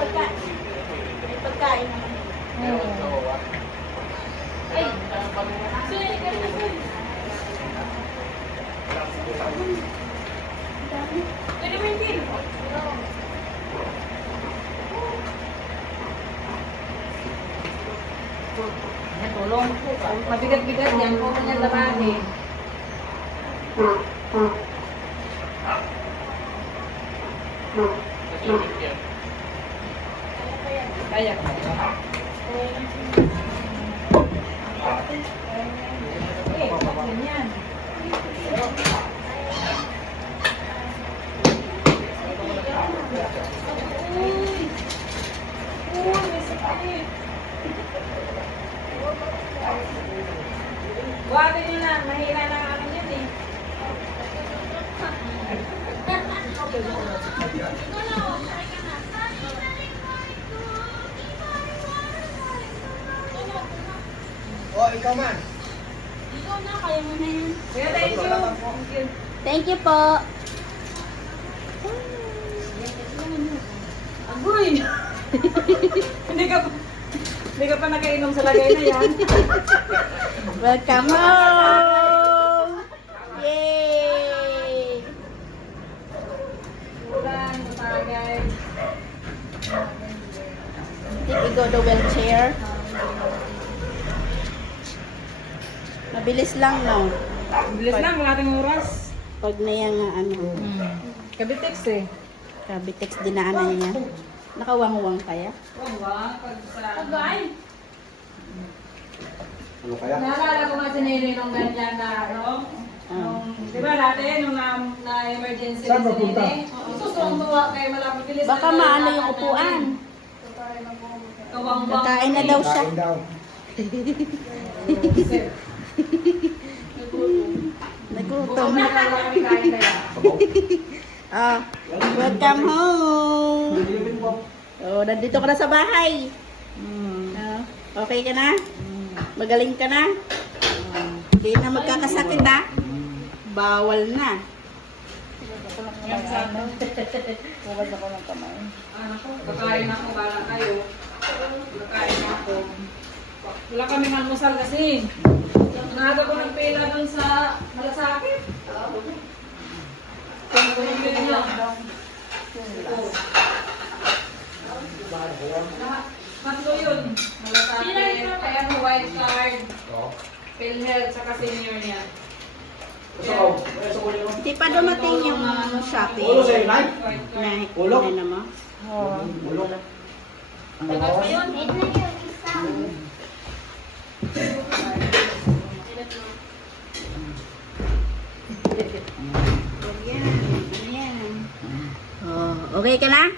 Pagkain naman. Ay, sorry, pwede mo yung pin. Yan, tulong. Mabigat-bigat yan. Kung kanyang labahin. Kaya ka. Ganyan. Buhatin nyo na. Mahira na ang akin yan eh. Oh, ikaw man. Ikaw na, kaya mo na yan. Kaya thank you. Thank you. Thank you po. Agoy! Hindi ka pa nakainom sa lagay na yan. Welcome home! Yay! Ulan, matagay. Think we go to wheelchair. Mabilis lang, no? Bilis lang, wala tayong oras. Pag na yung ano, Kabitex eh. kabitex dinaanan niya. Nakawang-wang kaya? Wala, pag sa... Agay! Ano kaya? Naalala ko nga si Nene nung ganyan na, ano? Di ba dati, nung na-emergency Saan si papunta? Nene? Susunduwa kayo malapit bilis. Baka maano yung upuan. Kawang-wang. Kakain na daw siya. Kain daw. Nagutom. Bukas na lang kami kain kaya. Ah, welcome home. Oh, nandito ka na sa bahay. Ah, okay ka na? Magaling ka na? Hindi na magkakasakit ha? Bawal na. Kakain ako, bala kayo. Kakain ako. Wala kaming almusal kasi. Naga ko ng pila dun sa malasakit. Kung ko ng pila niya. Tatlo yun. Malasakit, kaya mo white card, PhilHealth, saka senior niya. Hindi pa dumating yung shopping. Ulo sa'yo, Nay? Ulo? Na mo? Ulo. Tagal pa yun. Yan. Ano yan? Oh, okay ka na?